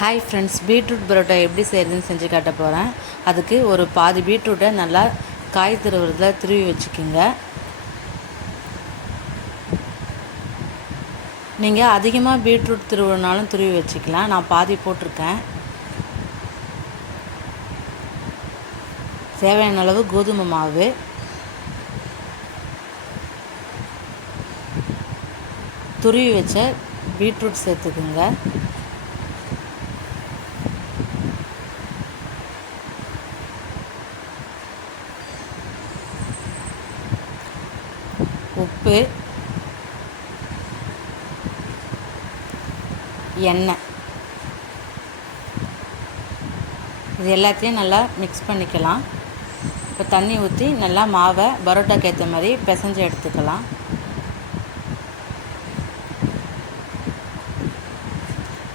Hi friends, beetroot parotta எப்படி செய்கிறதுன்னு செஞ்சு காட்ட போகிறேன். அதுக்கு ஒரு பாதி பீட்ரூட்டை நல்லா காய் துருவுறதுல துருவி வச்சுக்கோங்க. நீங்கள் அதிகமாக பீட்ரூட் துருவினாலும் துருவி வச்சுக்கலாம். நான் பாதி போட்டிருக்கேன். தேவையான அளவு கோதுமை மாவு, துருவி வச்ச பீட்ரூட் சேர்த்துக்குங்க. உப்பு, எண்ணெய், இது எல்லாத்தையும் நல்லா மிக்ஸ் பண்ணிக்கலாம். இப்போ தண்ணி ஊற்றி நல்லா மாவை பரோட்டாக்கு ஏற்ற மாதிரி பிசைஞ்சு எடுத்துக்கலாம்.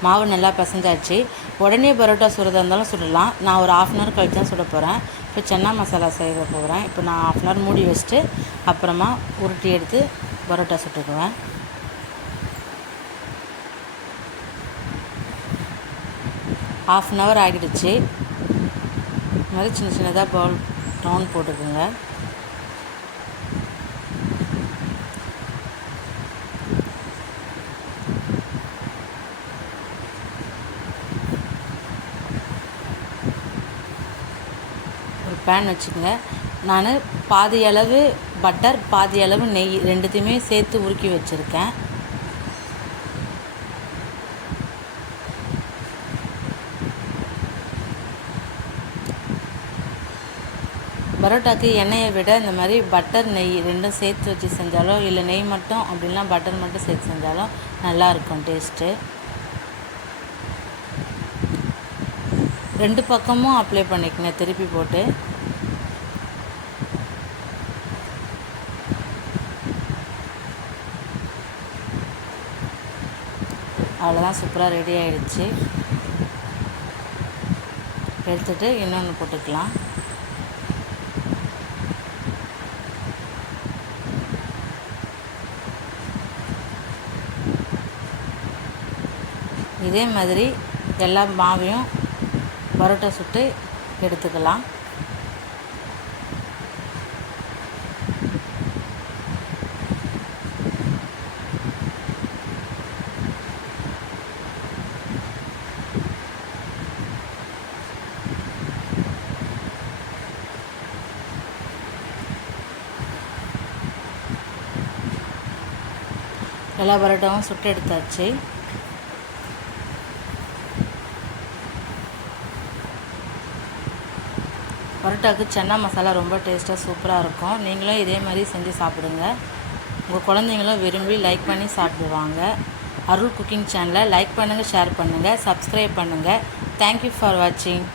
மாவு நல்லா பிசைஞ்சாச்சு. உடனே பரோட்டா சுடுறதா இருந்தாலும் சுடலாம். நான் ஒரு 1/2 hour கழிச்சு தான் சுட போகிறேன். இப்போ சன்னா மசாலா செய்ய போகிறேன். இப்போ நான் 1/2 hour மூடி வச்சுட்டு அப்புறமா உருட்டி எடுத்து பரோட்டா சுட்டுக்குவேன். ½ hour ஆகிடுச்சு. இது மாதிரி சின்ன சின்னதாக பவுல் ரவுண்ட் போட்டுக்குங்க. ஒரு பேன் வச்சுக்கோங்க. நான் பாதி அளவு பட்டர், பாதி அளவு நெய் ரெண்டுத்தையுமே சேர்த்து உருக்கி வச்சுருக்கேன். பரோட்டாக்கு எண்ணெயை விட இந்த மாதிரி பட்டர் நெய் ரெண்டும் சேர்த்து வச்சு செஞ்சாலோ, இல்லை நெய் மட்டும் அப்படின்னா பட்டர் மட்டும் சேர்த்து செஞ்சாலும் நல்லாயிருக்கும் டேஸ்ட்டு. 2 பக்கமும் அப்ளை பண்ணிக்கங்க திருப்பி போட்டு. அவ்வளோதான், சூப்பராக ரெடி ஆகிடுச்சு. எடுத்துகிட்டு இன்னொன்று போட்டுக்கலாம். இதே மாதிரி எல்லா மாவையும் பரோட்டா சுட்டு எடுத்துக்கலாம். எல்லா பரோட்டாவும் சுட்டு எடுத்தாச்சு. பரோட்டாவுக்கு சன்னா மசாலா ரொம்ப டேஸ்ட்டாக சூப்பராக இருக்கும். நீங்களும் இதே மாதிரி செஞ்சு சாப்பிடுங்க. உங்கள் குழந்தைங்களும் விரும்பி லைக் பண்ணி சாப்பிடுவாங்க. அருள் குக்கிங் சேனலை லைக் பண்ணுங்கள், ஷேர் பண்ணுங்கள், சப்ஸ்கிரைப் பண்ணுங்கள். தேங்க்யூ ஃபார் வாட்சிங்.